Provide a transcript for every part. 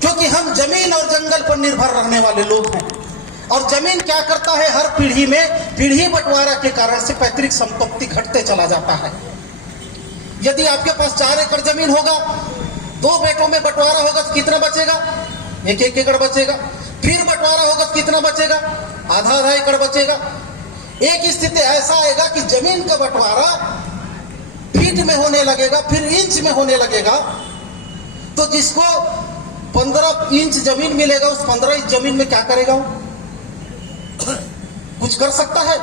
क्योंकि हम जमीन और जंगल पर निर्भर रहने वाले लोग हैं। और जमीन क्या करता है, हर पीढ़ी में पीढ़ी बंटवारा के कारण से पैतृक संपत्ति घटते चला जाता है। यदि आपके पास 4 एकड़ जमीन होगा, 2 बेटों में बंटवारा होगा तो कितना बचेगा? 1-1 एकड़ बचेगा। फिर बंटवारा होगा तो कितना बचेगा? आधा एकड़ बचेगा। एक स्थिति ऐसा आएगा कि जमीन का बंटवारा फीट में होने लगेगा, फिर इंच में होने लगेगा। तो जिसको 15 इंच जमीन मिलेगा, उस 15 इंच जमीन में क्या करेगा वो? कुछ कर सकता है?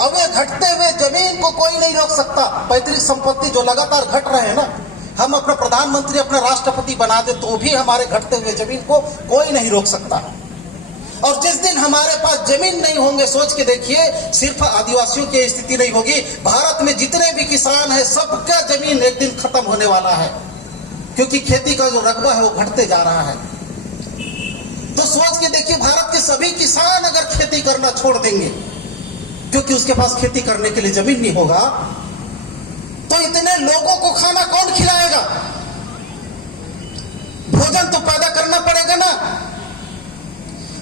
अब ये घटते हुए जमीन को कोई नहीं रोक सकता। पैतृक संपत्ति जो लगातार घट रहे हैं ना, हम अपना प्रधानमंत्री, अपना राष्ट्रपति बना दे तो भी हमारे घटते हुए जमीन को कोई नहीं रोक सकता। और जिस दिन हमारे पास जमीन नहीं होंगे, सोच के देखिए, सिर्फ आदिवासियों की स्थिति नहीं होगी, भारत में जितने भी किसान हैं सबका जमीन एक दिन खत्म होने वाला है। क्योंकि खेती का जो रकबा है वो घटते जा रहा है। तो सोच के देखिए, भारत के सभी किसान अगर खेती करना छोड़ देंगे क्योंकि उसके पास खेती करने के लिए जमीन नहीं होगा, तो इतने लोगों को खाना कौन खिलाएगा? भोजन तो पैदा करना पड़ेगा ना।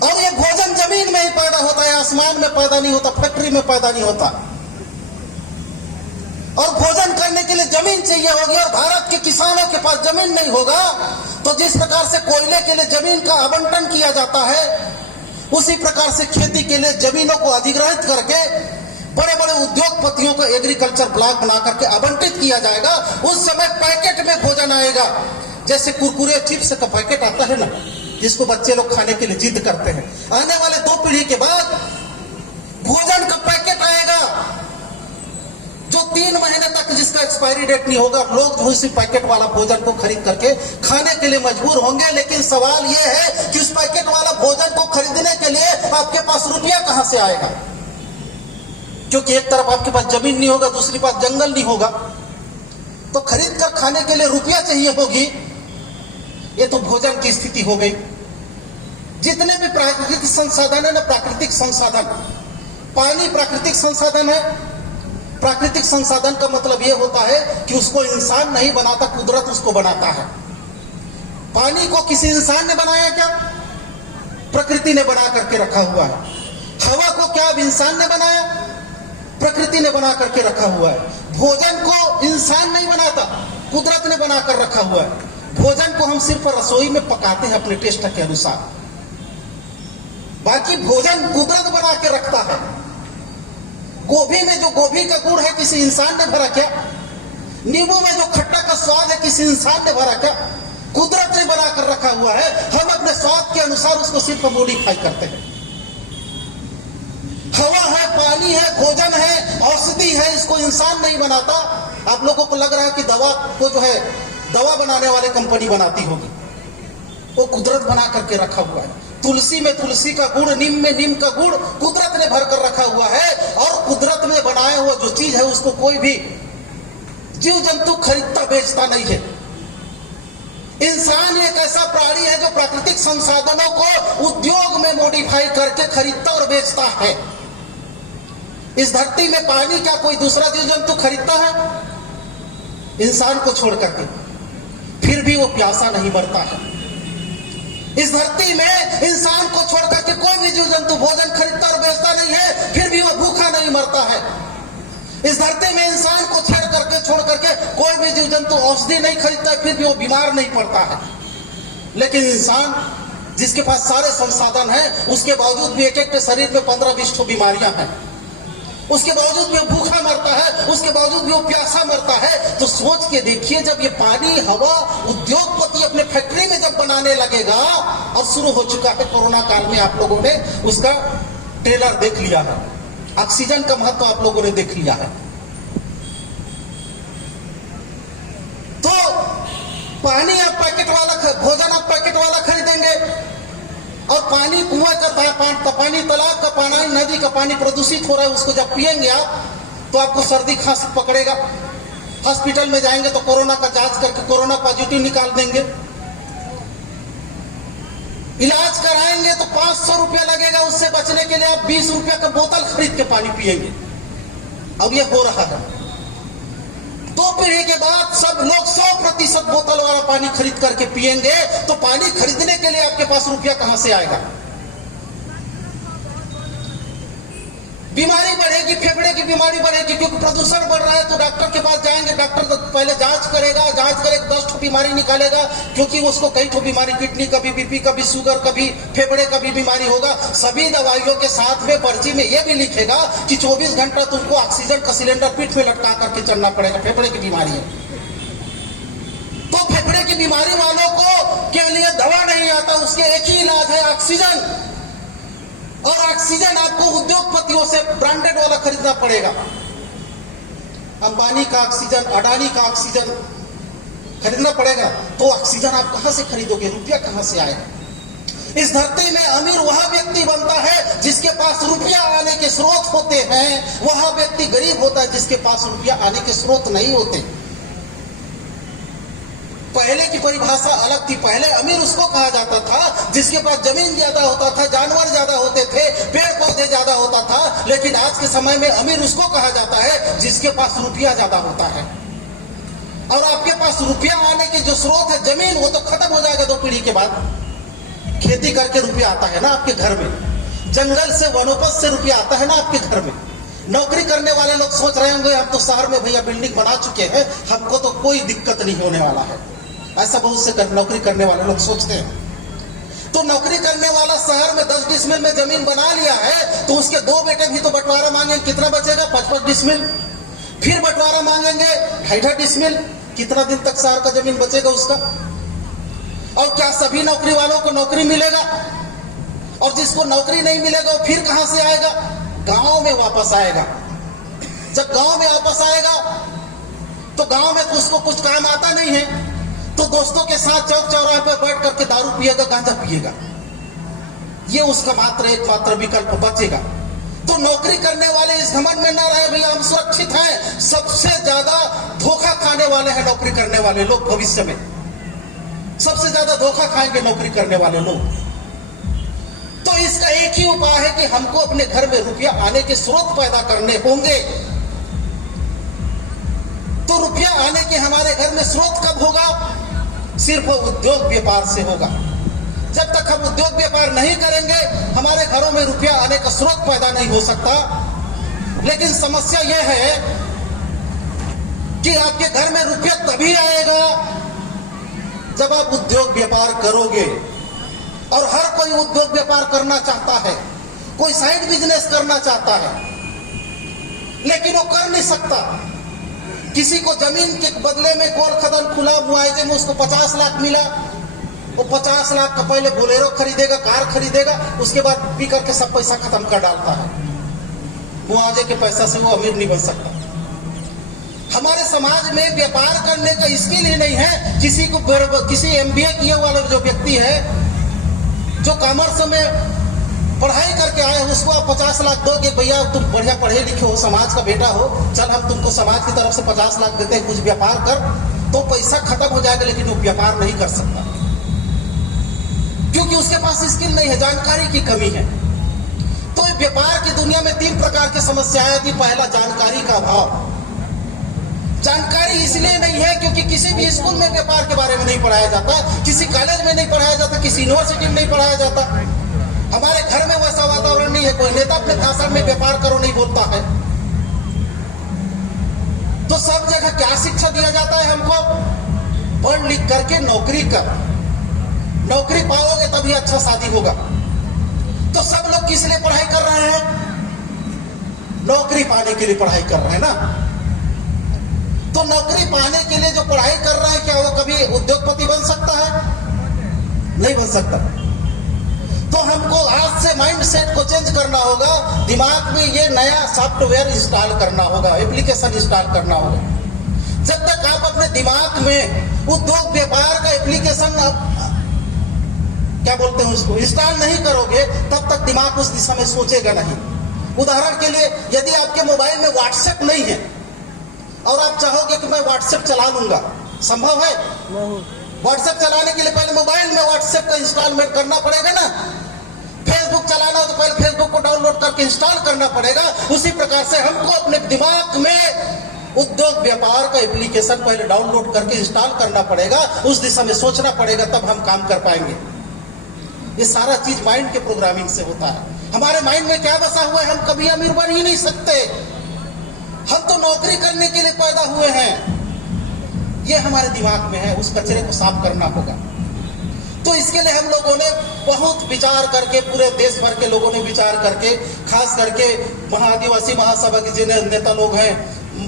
और ये भोजन जमीन में ही पैदा होता है, आसमान में पैदा नहीं होता, फैक्ट्री में पैदा नहीं होता। और भोजन करने के लिए जमीन चाहिए होगी, और भारत के किसानों के पास जमीन नहीं होगा। तो जिस प्रकार से कोयले के लिए जमीन का आवंटन किया जाता है, उसी प्रकार से खेती के लिए जमीनों को अधिग्रहित करके बड़े बड़े उद्योगपतियों को एग्रीकल्चर ब्लॉक बना करके आवंटित किया जाएगा। उस समय पैकेट में भोजन आएगा, जैसे कुरकुरे चिप्स का पैकेट आता है ना, जिसको बच्चे लोग खाने के लिए जिद करते हैं। आने वाले 2 पीढ़ी के बाद भोजन का पैकेट आएगा जो 3 महीने तक जिसका एक्सपायरी डेट नहीं होगा। लोग उसी पैकेट वाला भोजन को खरीद करके खाने के लिए मजबूर होंगे। लेकिन सवाल यह है कि उस पैकेट वाला भोजन को खरीदने के लिए आपके पास रुपया कहां से आएगा? क्योंकि एक तरफ आपके पास जमीन नहीं होगा, दूसरी पास जंगल नहीं होगा, तो खरीद कर खाने के लिए रुपया चाहिए होगी। ये तो भोजन की स्थिति हो गई। जितने भी प्राकृतिक संसाधन है ना, प्राकृतिक संसाधन, पानी प्राकृतिक संसाधन है। प्राकृतिक संसाधन का मतलब यह होता है कि उसको इंसान नहीं बनाता, कुदरत उसको बनाता है। पानी को किसी इंसान ने बनाया क्या? प्रकृति ने बना करके रखा हुआ है। हवा को क्या अब इंसान ने बनाया? प्रकृति ने बना करके रखा हुआ है। भोजन को इंसान नहीं बनाता, कुदरत ने बना कर रखा हुआ है। भोजन को हम सिर्फ रसोई में पकाते हैं अपने टेस्ट के अनुसार, बाकी भोजन कुदरत बना के रखता है। गोभी में जो गोभी का गुण है किसी इंसान ने भरा क्या? नींबू में जो खट्टा का स्वाद है किसी इंसान ने भरा क्या? कुदरत ने बना कर रखा हुआ है। हम अपने स्वाद के अनुसार उसको सिर्फ मॉडिफाई करते हैं। हवा है, पानी है, भोजन है, औषधि है, इसको इंसान नहीं बनाता। आप लोगों को लग रहा है कि दवा को जो है दवा बनाने वाले कंपनी बनाती होगी, वो कुदरत बना करके रखा हुआ है। तुलसी में तुलसी का गुण, नीम में नीम का गुण कुदरत ने भर कर रखा हुआ है। और कुदरत में बनाया हुआ जो चीज है उसको कोई भी जीव जंतु खरीदता बेचता नहीं है। इंसान एक ऐसा प्राणी है जो प्राकृतिक संसाधनों को उद्योग में मॉडिफाई करके खरीदता और बेचता है। इस धरती में पानी क्या कोई दूसरा जीव जंतु खरीदता है? इंसान को छोड़ करके, फिर भी वो प्यासा नहीं मरता है। इस धरती में इंसान को छोड़ करके कोई भी जीव जंतु भोजन खरीदता और बेचता नहीं है, फिर भी वो भूखा नहीं मरता है। इस धरती में इंसान को छोड़ करके कोई भी जीव जंतु औषधि नहीं खरीदता है, फिर भी वो बीमार नहीं पड़ता है। लेकिन इंसान जिसके पास सारे संसाधन हैं, उसके बावजूद भी एक के शरीर में 15-20 बीमारियां हैं, उसके बावजूद भी वो भूखा मरता है, उसके बावजूद भी वो प्यासा मरता है। तो सोच के देखिए, जब ये पानी, हवा, उद्योगपति अपने फैक्ट्री में जब बनाने लगेगा, और शुरू हो चुका है कोरोना काल में, आप लोगों ने उसका ट्रेलर देख लिया है। ऑक्सीजन का महत्व आप लोगों ने देख लिया है। तो पानी आप पैकेट वाला, भोजन आप पैकेट वाला खरीदेंगे, और पानी कुआं का पानी, तालाब का पानी, नदी का पानी प्रदूषित हो रहा है, उसको जब पिएंगे आप तो आपको सर्दी खांसी पकड़ेगा। हॉस्पिटल में जाएंगे तो कोरोना का जांच करके कोरोना पॉजिटिव निकाल देंगे। इलाज कराएंगे तो 500 रुपया लगेगा, उससे बचने के लिए आप 20 रुपया का बोतल खरीद के पानी पिएंगे। अब ये हो रहा है। दो पीढ़ी के बाद सब लोग 100% बोतल वाला पानी खरीद करके पिएंगे, तो पानी खरीदने के लिए आपके पास रुपया कहां से आएगा? बीमारी बढ़ेगी, फेफड़े की बीमारी बढ़ेगी, क्योंकि प्रदूषण बढ़ रहा है। तो डॉक्टर के पास जाएंगे, डॉक्टर तो पहले जांच करेगा 10 ठो बीमारी निकालेगा, क्योंकि उसको कई ठो बीमारी, किडनी का भी, बीपी का भी, शुगर का भी, फेफड़े का भी बीमारी होगा। सभी दवाइयों के साथ में पर्ची में यह भी लिखेगा कि 24 घंटा तुमको ऑक्सीजन का सिलेंडर पीठ में लटका करके चलना पड़ेगा। फेफड़े की बीमारी है तो फेफड़े की बीमारी वालों को के लिए दवा नहीं आता, उसके एक ही इलाज है ऑक्सीजन। और ऑक्सीजन आपको उद्योगपतियों से ब्रांडेड वाला खरीदना पड़ेगा। अंबानी का ऑक्सीजन, अडानी का ऑक्सीजन खरीदना पड़ेगा। तो ऑक्सीजन आप कहां से खरीदोगे? रुपया कहां से आएगा? इस धरती में अमीर वह व्यक्ति बनता है जिसके पास रुपया आने के स्रोत होते हैं। वह व्यक्ति गरीब होता है जिसके पास रुपया आने के स्रोत नहीं होते। पहले की परिभाषा अलग थी। पहले अमीर उसको कहा जाता था जिसके पास जमीन ज्यादा होता था, जानवर ज्यादा होते थे, पेड़ पौधे ज्यादा होता था। लेकिन आज के समय में अमीर उसको कहा जाता है जिसके पास रुपया ज्यादा होता है। और आपके पास रुपया आने के जो स्रोत है जमीन, वो तो खत्म हो जाएगा 2 पीढ़ी के बाद। खेती करके रुपया आता है ना आपके घर में, जंगल से वनोपज से रुपया आता है ना आपके घर में। नौकरी करने वाले लोग सोच रहे होंगे हम तो शहर में भैया बिल्डिंग बना चुके हैं, हमको तो कोई दिक्कत नहीं होने वाला है। ऐसा बहुत से नौकरी करने वाले लोग सोचते हैं। तो नौकरी करने वाला शहर में 10 डिसमिल में जमीन बना लिया है, तो उसके 2 बेटे भी तो बंटवारा मांगेंगे, कितना बचेगा? 5-5 डिसमिल। फिर बंटवारा मांगेंगे 2.5 डिसमिल। कितना दिन तक शहर का जमीन बचेगा उसका? और क्या सभी नौकरी वालों को नौकरी मिलेगा? और जिसको नौकरी नहीं मिलेगा वो फिर कहां से आएगा? गांव में वापस आएगा। जब गांव में वापस आएगा तो गांव में तो उसको कुछ काम आता नहीं है, तो दोस्तों के साथ चौक चौराहे पर बैठ करके दारू पिएगा, गांजा पिएगा। ये उसका एकमात्र विकल्प बचेगा। तो नौकरी करने वाले इस घमंड में ना रहे भैया हम सुरक्षित हैं। सबसे ज्यादा धोखा खाने वाले हैं नौकरी करने वाले लोग। भविष्य में सबसे ज्यादा धोखा खाएंगे नौकरी करने वाले लोग। तो इसका एक ही उपाय है कि हमको अपने घर में रुपया आने के स्रोत पैदा करने होंगे। तो रुपया आने के हमारे घर में स्रोत कब होगा? सिर्फ उद्योग व्यापार से होगा। जब तक हम उद्योग व्यापार नहीं करेंगे हमारे घरों में रुपया आने का स्रोत पैदा नहीं हो सकता। लेकिन समस्या यह है कि आपके घर में रुपया तभी आएगा जब आप उद्योग व्यापार करोगे। और हर कोई उद्योग व्यापार करना चाहता है, कोई साइड बिजनेस करना चाहता है, लेकिन वो कर नहीं सकता। किसी को जमीन के बदले में कोल खदान खुला मुआवजे में उसको 50 लाख मिला, वो 50 लाख का पहले बोलेरो खरीदेगा, कार खरीदेगा, उसके बाद पी करके सब पैसा खत्म कर डालता है। मुआवजे के पैसा से वो अमीर नहीं बन सकता। हमारे समाज में व्यापार करने का स्किल ही नहीं है। किसी MBA किए वाला जो व्यक्ति है, जो कॉमर्स में पढ़ाई करके आए, उसको आप 50 लाख दोगे, भैया तुम बढ़िया पढ़े लिखे हो, समाज का बेटा हो, चल हम तुमको समाज की तरफ से 50 लाख देते हैं, कुछ व्यापार कर, तो पैसा खत्म हो जाएगा। लेकिन वो व्यापार नहीं कर सकता क्योंकि उसके पास स्किल नहीं है, जानकारी की कमी है। तो व्यापार की दुनिया में 3 प्रकार की समस्याएं थी। पहला, जानकारी का अभाव। जानकारी इसलिए नहीं है क्योंकि किसी भी स्कूल में व्यापार के बारे में नहीं पढ़ाया जाता, किसी कॉलेज में नहीं पढ़ाया जाता, किसी यूनिवर्सिटी में नहीं पढ़ाया जाता। हमारे घर में वैसा वातावरण नहीं है। कोई नेता अपने भाषण में व्यापार करो नहीं बोलता है। तो सब जगह क्या शिक्षा दिया जाता है हमको? पढ़ लिख करके नौकरी कर, नौकरी पाओगे तभी अच्छा शादी होगा। तो सब लोग किस लिए पढ़ाई कर रहे हैं? नौकरी पाने के लिए पढ़ाई कर रहे हैं ना। तो नौकरी पाने के लिए जो पढ़ाई कर रहा है, क्या वो कभी उद्योगपति बन सकता है? नहीं बन सकता। तो हमको आज से माइंड सेट को चेंज करना होगा। दिमाग में ये नया सॉफ्टवेयर इंस्टॉल करना होगा, एप्लीकेशन इंस्टॉल करना होगा। जब तक आप अपने दिमाग में उद्योग व्यापार का एप्लीकेशन, क्या बोलते हैं उसको, इंस्टॉल नहीं करोगे, तब तक दिमाग उस दिशा में सोचेगा नहीं। उदाहरण के लिए, यदि आपके मोबाइल में व्हाट्सएप नहीं है और आप चाहोगे कि मैं व्हाट्सएप चला लूंगा, संभव है? व्हाट्सएप चलाने के लिए पहले मोबाइल में व्हाट्सएप का इंस्टॉलमेंट करना पड़ेगा ना। फेसबुक चलाना हो तो पहले फेसबुक को डाउनलोड करके इंस्टॉल करना पड़ेगा। उसी प्रकार से हमको अपने दिमाग में उद्योग व्यापार का एप्लीकेशन पहले डाउनलोड करके इंस्टॉल करना पड़ेगा, उस दिशा में सोचना पड़ेगा, तब हम काम कर पाएंगे। ये सारा चीज माइंड के प्रोग्रामिंग से होता है। हमारे माइंड में क्या बसा हुआ है, हम कभी अमीर बन ही नहीं सकते, हम तो नौकरी करने के लिए पैदा हुए हैं। ये हमारे दिमाग में है, उस कचरे को साफ करना होगा। तो इसके लिए हम लोगों ने बहुत विचार करके, पूरे देश भर के लोगों ने विचार करके, खास करके आदिवासी महासभा के जिन नेता लोग हैं,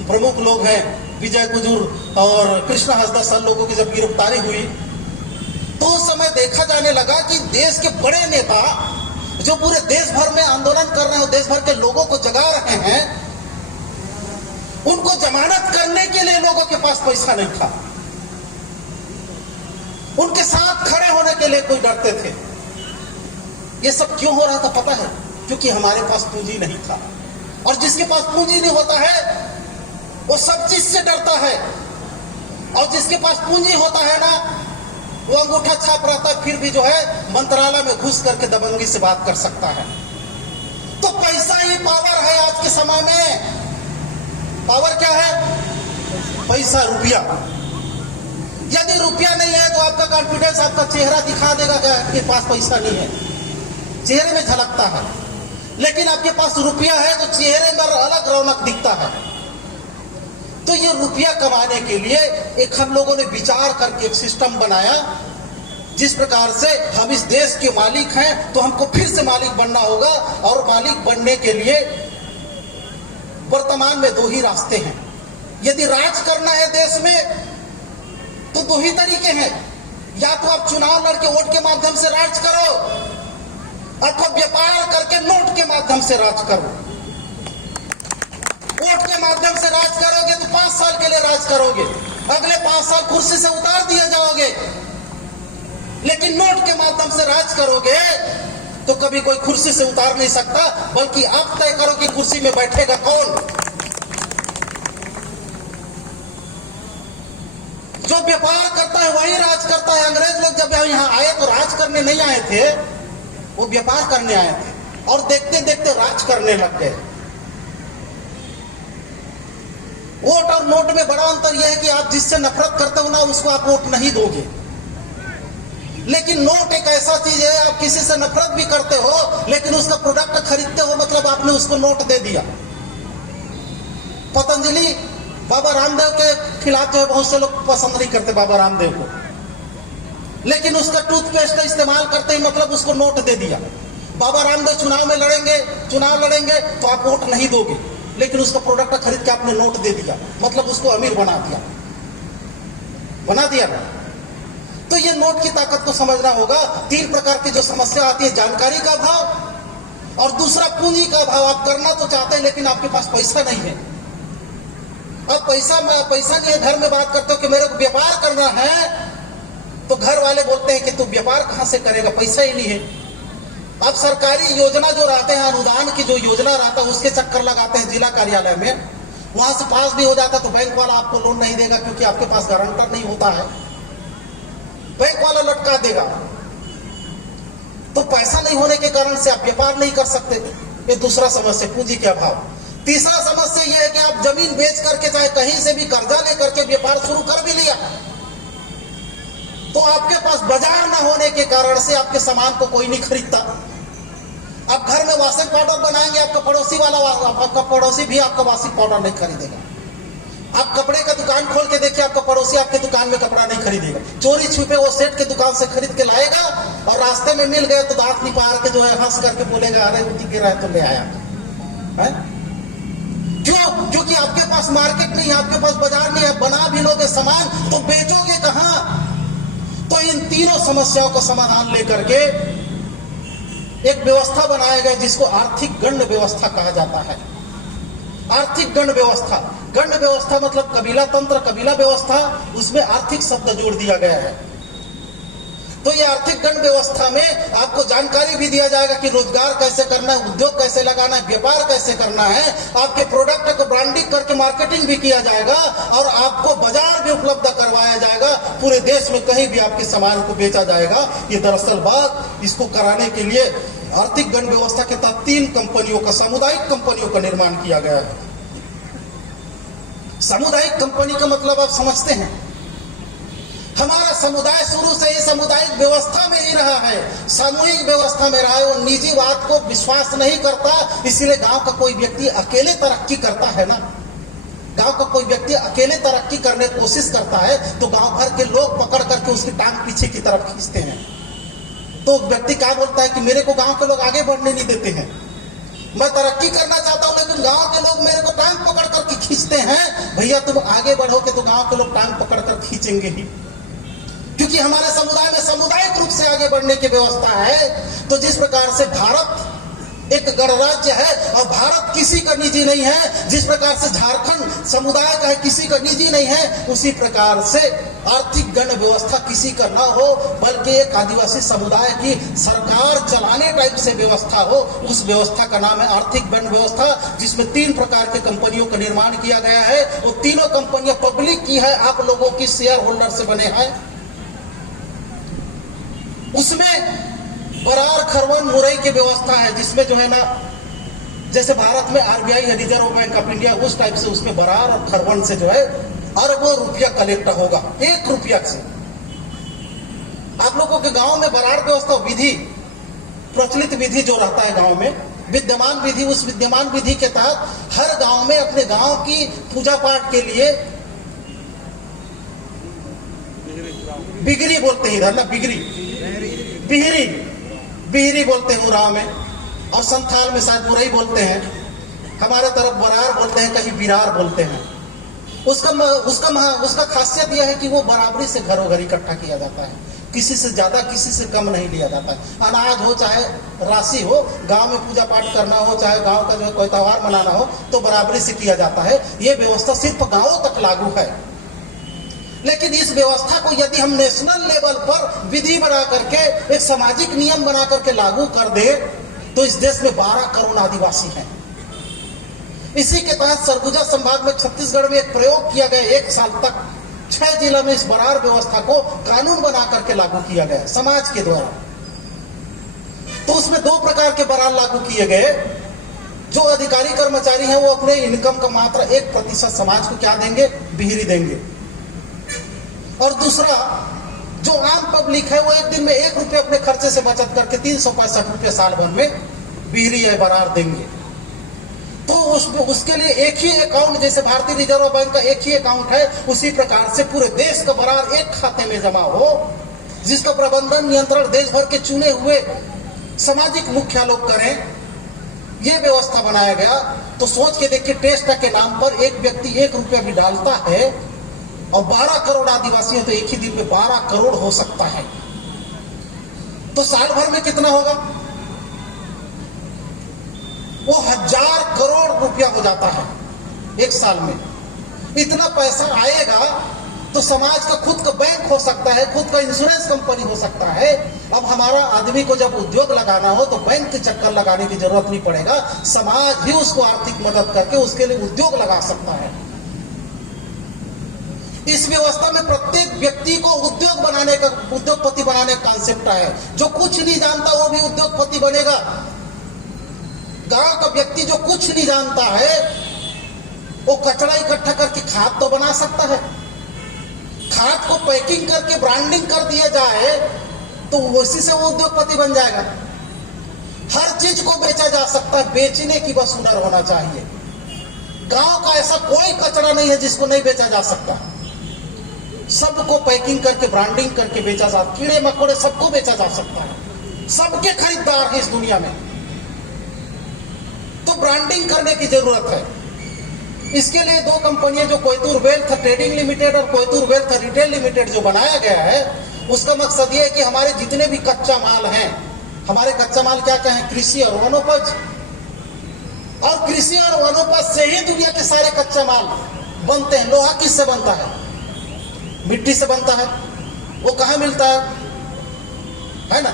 प्रमुख लोग हैं, विजय कुजूर और कृष्णा हंसदा सर लोगों की जब गिरफ्तारी हुई, तो उस समय देखा जाने लगा कि देश के बड़े नेता जो पूरे देश भर में आंदोलन कर रहे हैं, देश भर के लोगों को जगा रहे हैं, उनको जमानत करने के लिए लोगों के पास पैसा नहीं था, उनके साथ खड़े होने के लिए कोई डरते थे। ये सब क्यों हो रहा था पता है? क्योंकि हमारे पास पूंजी नहीं था, और जिसके पास पूंजी नहीं होता है वो सब चीज से डरता है, और जिसके पास पूंजी होता है ना, वो अंगूठा छाप रहता है, फिर भी जो है मंत्रालय में घुस करके दबंगी से बात कर सकता है। तो पैसा ही पावर है आज के समय में। पावर क्या है? पैसा, रुपया। यदि रुपया नहीं है तो आपका कॉन्फिडेंस, आपका चेहरा दिखा देगा कि आपके पास पैसा नहीं है, चेहरे में झलकता है। लेकिन आपके पास रुपया है तो चेहरे में अलग रौनक दिखता है। तो ये रुपया कमाने के लिए एक हम लोगों ने विचार करके एक सिस्टम बनाया, जिस प्रकार से हम इस देश के मालिक हैं तो हमको फिर से मालिक बनना होगा। और मालिक बनने के लिए वर्तमान में दो ही रास्ते हैं। यदि राज करना है देश में तो दो ही तरीके हैं, या तो आप चुनाव लड़के वोट के माध्यम से राज करो, अथवा व्यापार करके नोट के माध्यम से राज करो। वोट के माध्यम से राज करोगे तो 5 साल के लिए राज करोगे, अगले 5 साल कुर्सी से उतार दिए जाओगे। लेकिन नोट के माध्यम से राज करोगे तो कभी कोई कुर्सी से उतार नहीं सकता, बल्कि आप तय करो कि कुर्सी में बैठेगा कौन। जो व्यापार करता है वही राज करता है। अंग्रेज लोग जब यहाँ आए तो राज करने नहीं आए थे, वो व्यापार करने आए थे, और देखते देखते राज करने लग गए। वोट और नोट में बड़ा अंतर यह है कि आप जिससे नफरत करते हो ना, उसको आप वोट नहीं दोगे। लेकिन नोट एक ऐसा चीज है, आप किसी से नफरत भी करते हो लेकिन उसका प्रोडक्ट खरीदते हो, मतलब आपने उसको नोट दे दिया। पतंजलि बाबा रामदेव के खिलाफ जो है बहुत से लोग पसंद नहीं करते बाबा रामदेव को, लेकिन उसका टूथपेस्ट का इस्तेमाल करते ही मतलब उसको नोट दे दिया। बाबा रामदेव चुनाव में चुनाव लड़ेंगे तो आप वोट नहीं दोगे, लेकिन उसका प्रोडक्ट खरीद के आपने नोट दे दिया, मतलब उसको अमीर बना दिया ना। तो ये नोट की ताकत को समझना होगा। 3 प्रकार की जो समस्या आती है, जानकारी का अभाव, और दूसरा पूंजी का अभाव। आप करना तो चाहते हैं लेकिन आपके पास पैसा नहीं है। अब पैसा नहीं है, घर में बात करते हो कि मेरे को व्यापार करना है, तो घर वाले बोलते हैं कि तू व्यापार कहां से करेगा, पैसा ही नहीं है। अब सरकारी योजना जो रहते हैं, अनुदान की जो योजना रहता है, उसके चक्कर लगाते हैं जिला कार्यालय में, वहां से पास भी हो जाता तो बैंक वाला आपको लोन नहीं देगा, क्योंकि आपके पास गारंटर नहीं होता है, बैंक वाला लटका देगा। तो पैसा नहीं होने के कारण से आप व्यापार नहीं कर सकते। ये दूसरा समस्या, पूंजी के अभाव। तीसरा समस्या यह है कि आप जमीन बेच करके चाहे कहीं से भी कर्जा लेकर के व्यापार शुरू कर भी लिया, तो आपके पास बाजार न होने के कारण से आपके सामान को कोई नहीं खरीदता। आप घर में वॉशिंग पाउडर बनाएंगे, आपका पड़ोसी भी आपका वॉशिंग पाउडर नहीं खरीदेगा। आप कपड़े का दुकान खोल के देखिए, आपका पड़ोसी आपके दुकान में कपड़ा नहीं खरीदेगा। चोरी छुपे वो सेठ के दुकान से खरीद के लाएगा, और रास्ते में मिल गए तो दांत निपार के जो है हंस करके बोलेगा, अरे रोटी गिरा है तो ले आया है। क्यों? क्योंकि आपके पास मार्केट नहीं है, आपके पास बाजार नहीं है। बना भी लोगे सामान तो बेचोगे कहां? तो इन तीनों समस्याओं का समाधान लेकर के एक व्यवस्था बनाया गया, जिसको आर्थिक गण व्यवस्था कहा जाता है। आर्थिक गण व्यवस्था मतलब कबीला तंत्र, कबीला व्यवस्था, उसमें आर्थिक शब्द जोड़ दिया गया है। तो ये आर्थिक गण व्यवस्था में आपको जानकारी भी दिया जाएगा कि रोजगार कैसे करना है, उद्योग कैसे लगाना है, व्यापार कैसे करना है। आपके प्रोडक्ट को ब्रांडिंग करके मार्केटिंग भी किया जाएगा, और आपको बाजार भी उपलब्ध करवाया जाएगा। पूरे देश में कहीं भी आपके सामान को बेचा जाएगा। ये दरअसल बात, इसको कराने के लिए आर्थिक गण व्यवस्था के तहत 3 कंपनियों का, सामुदायिक कंपनियों का निर्माण किया गया है। सामुदायिक कंपनी का मतलब आप समझते हैं। हमारा समुदाय शुरू से ही सामुदायिक व्यवस्था में ही रहा है, सामूहिक व्यवस्था में रहा है। वो निजी बात को विश्वास नहीं करता, इसीलिए गांव का कोई व्यक्ति अकेले तरक्की करता है ना, गांव का कोई व्यक्ति अकेले तरक्की करने की कोशिश करता है तो गांव भर के लोग पकड़ करके उसकी टांग पीछे की तरफ खींचते हैं। तो व्यक्ति क्या बोलता है कि मेरे को गांव के लोग आगे बढ़ने नहीं देते हैं, मैं तरक्की करना चाहता हूं लेकिन गांव के लोग मेरे को टांग पकड़ करके खींचते हैं। भैया तुम आगे बढ़ोगे तो गांव के लोग टांग पकड़ कर खींचेंगे ही, क्योंकि हमारे समुदाय में सामुदायिक रूप से आगे बढ़ने की व्यवस्था है। तो जिस प्रकार से भारत एक गणराज्य है और भारत किसी का निजी नहीं है, जिस प्रकार से झारखंड समुदाय का है, किसी का निजी नहीं है, उसी प्रकार से आर्थिक गण व्यवस्था किसी का ना हो बल्कि एक आदिवासी समुदाय की सरकार चलाने टाइप से व्यवस्था हो। उस व्यवस्था का नाम है आर्थिक गण व्यवस्था, जिसमें 3 प्रकार के कंपनियों का निर्माण किया गया है। वो तीनों कंपनियां पब्लिक की है, आप लोगों की शेयर होल्डर से बने हैं। उसमें बरार, खरवन, मुरई की व्यवस्था है, जिसमें जो है ना जैसे भारत में आरबीआई है, रिजर्व बैंक ऑफ इंडिया, उस टाइप से उसमें बरार और खरवन से जो है अरबों रुपया कलेक्ट होगा 1 रुपया से। आप लोगों के गांव में बरार व्यवस्था विधि, प्रचलित विधि जो रहता है गांव में, विद्यमान विधि, उस विद्यमान विधि के तहत हर गांव में अपने गांव की पूजा पाठ के लिए बिगरी बोलते हैं इधर ना, बिहरी बिहरी बोलते हैं उराव में, और संथाल में शायद मुरई बोलते हैं, हमारे तरफ बरार बोलते हैं, कहीं बिरार बोलते हैं। उसका खासियत यह है कि वो बराबरी से घरों-घर इकट्ठा किया जाता है, किसी से ज्यादा किसी से कम नहीं लिया जाता है। अनाज हो चाहे राशि हो, गांव में पूजा पाठ करना हो चाहे गांव का जो है कोई त्योहार मनाना हो तो बराबरी से किया जाता है। ये व्यवस्था सिर्फ गांवों तक लागू है। लेकिन इस व्यवस्था को यदि हम नेशनल लेवल पर विधि बना करके, एक सामाजिक नियम बना करके लागू कर दे तो इस देश में 12 करोड़ आदिवासी हैं। इसी के तहत सरगुजा संभाग में छत्तीसगढ़ में एक प्रयोग किया गया, 1 साल तक 6 जिला में इस बरार व्यवस्था को कानून बना करके लागू किया गया समाज के द्वारा। तो उसमें 2 प्रकार के बरार लागू किए गए। जो अधिकारी कर्मचारी हैं वो अपने इनकम का मात्र 1% समाज को क्या देंगे, बिहरी देंगे, और दूसरा जो आम पब्लिक है वो एक दिन में 1 रुपये अपने खर्चे से बचत करके 365 रुपये साल भर में बिहरी या बरार देंगे। तो उसके लिए एक ही अकाउंट, जैसे भारतीय रिजर्व बैंक का एक ही अकाउंट है, उसी प्रकार से पूरे देश का बरार एक खाते में जमा हो, जिसका प्रबंधन नियंत्रण देश भर के चुने हुए सामाजिक मुखिया लोग करें। यह व्यवस्था बनाया गया। तो सोच के देखिए, टेस्ट के नाम पर एक व्यक्ति 1 रुपया भी डालता है और 12 करोड़ आदिवासी है तो एक ही दिन में 12 करोड़ हो सकता है। तो साल भर में कितना होगा, वो 1000 करोड़ रुपया हो जाता है एक साल में। इतना पैसा आएगा तो समाज का खुद का बैंक हो सकता है, खुद का इंश्योरेंस कंपनी हो सकता है। अब हमारा आदमी को जब उद्योग लगाना हो तो बैंक के चक्कर लगाने की जरूरत नहीं पड़ेगा, समाज ही उसको आर्थिक मदद करके उसके लिए उद्योग लगा सकता है। इस व्यवस्था में प्रत्येक व्यक्ति को उद्योगपति बनाने का कॉन्सेप्ट है। जो कुछ नहीं जानता वो भी उद्योगपति बनेगा। गांव का व्यक्ति जो कुछ नहीं जानता है वो कचरा इकट्ठा करके खाद तो बना सकता है। खाद को पैकिंग करके ब्रांडिंग कर दिया जाए तो उसी से वो उद्योगपति बन जाएगा। हर चीज को बेचा जा सकता है, बेचने की बस हुनर होना चाहिए। गांव का ऐसा कोई कचरा नहीं है जिसको नहीं बेचा जा सकता। सबको पैकिंग करके ब्रांडिंग करके बेचा जा, कीड़े मकोड़े सबको बेचा जा सकता है। सबके खरीदार हैं इस दुनिया में। तो ब्रांडिंग करने की जरूरत है। इसके लिए 2 कंपनियां, जो कोयतूर वेल्थ ट्रेडिंग लिमिटेड और कोयतूर वेल्थ रिटेल लिमिटेड जो बनाया गया है, उसका मकसद यह है कि हमारे जितने भी कच्चा माल हैं, हमारे कच्चा माल क्या क्या है, कृषि और वनोपज, और कृषि और वनोपज से ही दुनिया के सारे कच्चा माल बनते हैं। लोहा किससे बनता है, मिट्टी से बनता है। वो कहाँ मिलता है ना।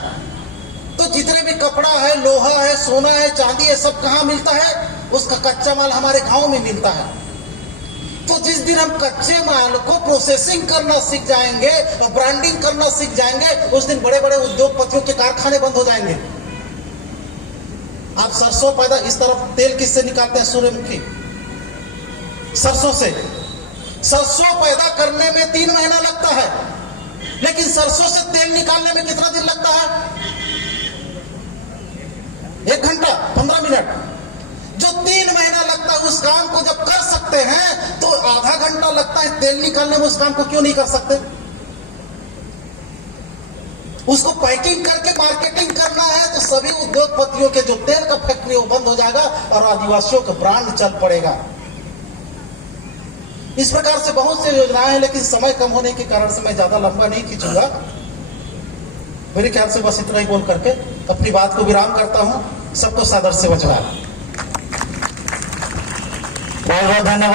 तो जितने भी कपड़ा है, लोहा है, सोना है, चांदी है, सब कहाँ मिलता है, उसका कच्चा माल हमारे गांव में मिलता है। तो जिस दिन हम कच्चे माल को प्रोसेसिंग करना सीख जाएंगे और ब्रांडिंग करना सीख जाएंगे, उस दिन बड़े बड़े उद्योगपतियों के कारखाने बंद हो जाएंगे। आप सरसों पैदा, इस तरफ तेल किससे निकालते हैं, सूर्यमुखी सरसों से। सरसों पैदा करने में 3 महीना लगता है, लेकिन सरसों से तेल निकालने में कितना दिन लगता है? 1 घंटा 15 मिनट। जो 3 महीना लगता है उस काम को जब कर सकते हैं तो आधा घंटा लगता है तेल निकालने में, उस काम को क्यों नहीं कर सकते? उसको पैकिंग करके मार्केटिंग करना है तो सभी उद्योगपतियों के जो तेल का फैक्ट्री वो बंद हो जाएगा और आदिवासियों का ब्रांड चल पड़ेगा। इस प्रकार से बहुत से योजनाएं हैं, लेकिन समय कम होने के कारण से मैं ज्यादा लंबा नहीं खींचूंगा। मेरे ख्याल से बस इतना ही बोल करके अपनी बात को विराम करता हूं। सबको सादर से वचन। बहुत बहुत धन्यवाद।